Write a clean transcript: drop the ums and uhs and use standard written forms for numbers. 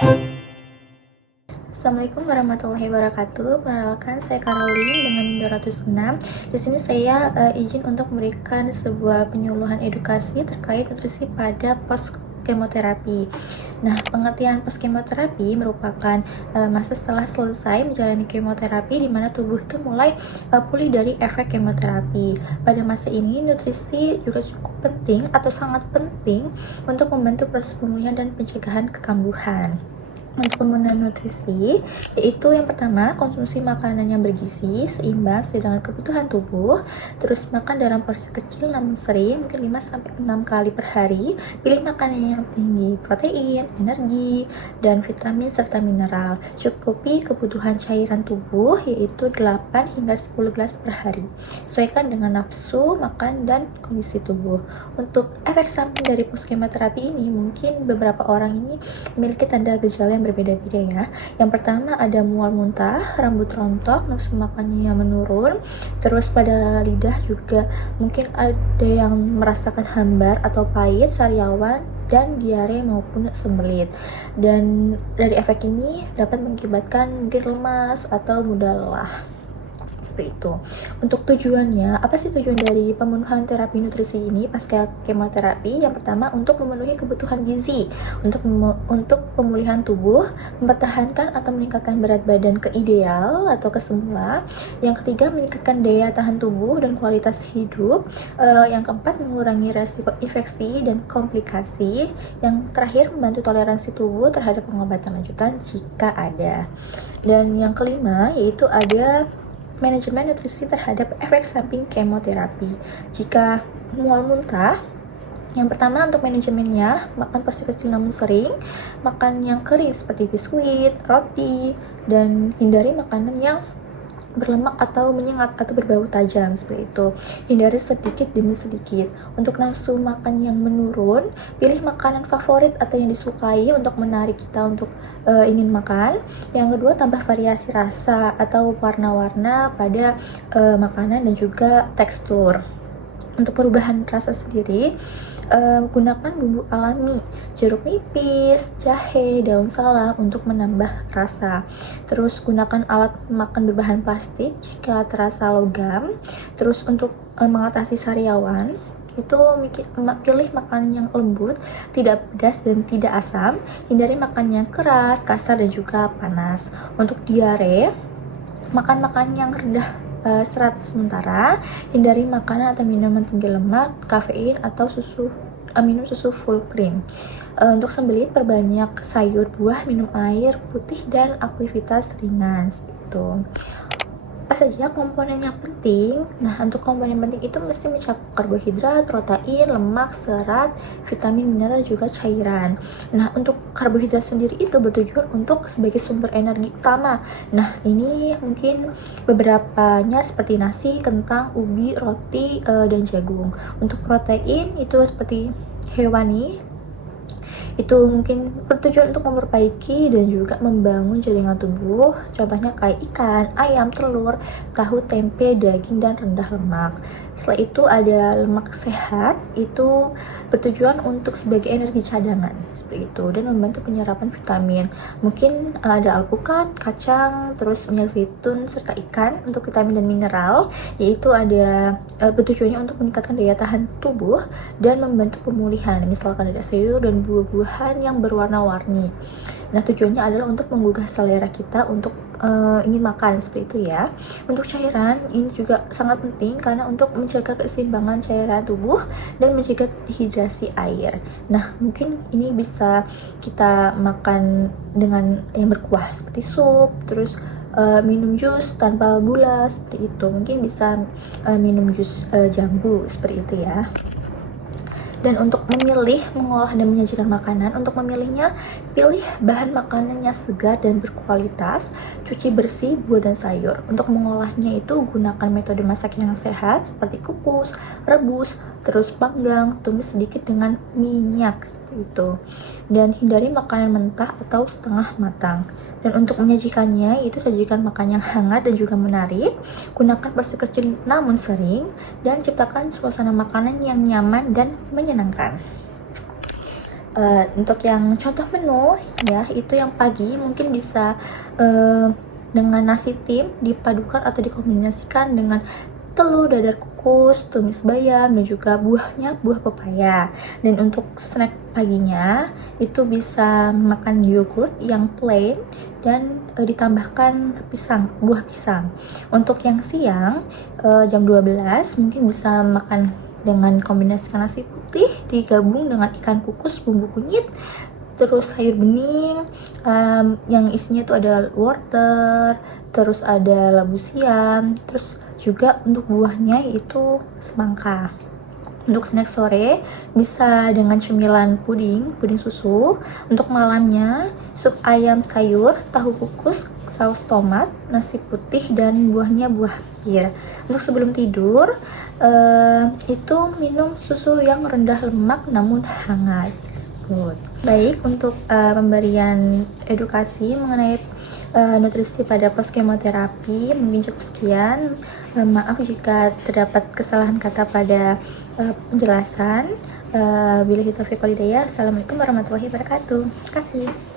Assalamualaikum warahmatullahi wabarakatuh. Perkenalkan, saya Caroline dengan NIM 206. Di sini saya izin untuk memberikan sebuah penyuluhan edukasi terkait nutrisi pada post kemoterapi. Nah, pengertian post kemoterapi merupakan masa setelah selesai menjalani kemoterapi di mana tubuh itu mulai pulih dari efek kemoterapi. Pada masa ini, nutrisi juga cukup penting atau sangat penting untuk membantu proses pemulihan dan pencegahan kekambuhan. Untuk pemenuhan nutrisi, yaitu yang pertama, konsumsi makanan yang bergizi, seimbang sesuai dengan kebutuhan tubuh. Terus makan dalam porsi kecil namun sering, mungkin 5-6 kali per hari. Pilih makanan yang tinggi protein, energi, dan vitamin serta mineral. Cukupi kebutuhan cairan tubuh, yaitu 8 hingga 10 gelas per hari. Sesuaikan dengan nafsu makan dan kondisi tubuh. Untuk efek samping dari post kemoterapi ini, mungkin beberapa orang ini memiliki tanda gejala yang berbeda-beda ya. Yang pertama ada mual muntah, rambut rontok, nafsu makannya menurun, terus pada lidah juga mungkin ada yang merasakan hambar atau pahit, sariawan, dan diare maupun sembelit. Dan dari efek ini dapat mengakibatkan mungkin lemas atau mudah lelah. Seperti itu. Untuk tujuannya, apa sih tujuan dari pemenuhan terapi nutrisi ini pasca kemoterapi? Yang pertama, untuk memenuhi kebutuhan gizi, untuk pemulihan tubuh, mempertahankan atau meningkatkan berat badan ke ideal atau ke semula. Yang ketiga, meningkatkan daya tahan tubuh dan kualitas hidup. Yang keempat, mengurangi resiko infeksi dan komplikasi. Yang terakhir, membantu toleransi tubuh terhadap pengobatan lanjutan jika ada. Dan yang kelima, yaitu ada manajemen nutrisi terhadap efek samping kemoterapi. Jika mual muntah, yang pertama untuk manajemennya, makan porsi kecil namun sering, makan yang kering seperti biskuit, roti, dan hindari makanan yang berlemak atau menyengat atau berbau tajam seperti itu. Hindari sedikit demi sedikit. Untuk nafsu makan yang menurun, pilih makanan favorit atau yang disukai untuk menarik kita untuk ingin makan. Yang kedua, tambah variasi rasa atau warna-warna pada makanan dan juga tekstur. Untuk perubahan rasa sendiri, gunakan bumbu alami, jeruk nipis, jahe, daun salam untuk menambah rasa. Terus gunakan alat makan berbahan plastik jika terasa logam. Terus untuk mengatasi sariawan, itu pilih makanan yang lembut, tidak pedas dan tidak asam. Hindari makan yang keras, kasar dan juga panas. Untuk diare, makan makanan yang rendah serat sementara. Hindari makanan atau minuman tinggi lemak, kafein atau minum susu full cream. Untuk sembelit, perbanyak sayur, buah, minum air putih dan aktivitas ringan itu. Apa saja komponen yang penting? Nah, untuk komponen penting itu mesti mencakup karbohidrat, protein, lemak, serat, vitamin, mineral, juga cairan. Nah, untuk karbohidrat sendiri itu bertujuan untuk sebagai sumber energi utama. Nah, ini mungkin beberapanya seperti nasi, kentang, ubi, roti, dan jagung. Untuk protein itu seperti hewani, itu mungkin bertujuan untuk memperbaiki dan juga membangun jaringan tubuh, contohnya kayak ikan, ayam, telur, tahu, tempe, daging, dan rendah lemak. Setelah itu ada lemak sehat, itu bertujuan untuk sebagai energi cadangan seperti itu dan membantu penyerapan vitamin. Mungkin ada alpukat, kacang, terus minyak zaitun serta ikan untuk vitamin dan mineral, yaitu ada bertujuannya untuk meningkatkan daya tahan tubuh dan membantu pemulihan. Misalkan ada sayur dan buah-buahan yang berwarna-warni. Nah, tujuannya adalah untuk menggugah selera kita untuk ingin makan seperti itu ya. Untuk cairan ini juga sangat penting karena untuk menjaga keseimbangan cairan tubuh dan mencegah dehidrasi air. Nah, mungkin ini bisa kita makan dengan yang berkuah seperti sup, terus minum jus tanpa gula seperti itu. Mungkin bisa minum jus jambu seperti itu ya. Dan untuk memilih, mengolah dan menyajikan makanan, untuk memilihnya, pilih bahan makanan yang segar dan berkualitas, cuci bersih buah dan sayur. Untuk mengolahnya itu gunakan metode masak yang sehat seperti kukus, rebus, terus panggang, tumis sedikit dengan minyak seperti itu. Dan hindari makanan mentah atau setengah matang. Dan untuk menyajikannya, itu sajikan makan yang hangat dan juga menarik. Gunakan porsi kecil namun sering, dan ciptakan suasana makanan yang nyaman dan menyenangkan. Untuk yang contoh menu ya, itu yang pagi mungkin bisa dengan nasi tim dipadukan atau dikombinasikan dengan telur dadar kukus, tumis bayam, dan juga buahnya buah pepaya. Dan untuk snack paginya itu bisa makan yogurt yang plain dan ditambahkan buah pisang. Untuk yang siang jam 12 mungkin bisa makan dengan kombinasi nasi putih digabung dengan ikan kukus bumbu kunyit, terus sayur bening yang isinya itu ada wortel, terus ada labu siam, terus juga untuk buahnya itu semangka. Untuk snack sore bisa dengan cemilan puding susu. Untuk malamnya sup ayam sayur, tahu kukus, saus tomat, nasi putih, dan buahnya buah pir. Untuk sebelum tidur itu minum susu yang rendah lemak namun hangat. Baik, untuk pemberian edukasi mengenai nutrisi pada pos kemoterapi mungkin cukup sekian. Maaf jika terdapat kesalahan kata pada penjelasan. Billahi taufiq wal hidayah. Assalamualaikum warahmatullahi wabarakatuh. Terima kasih.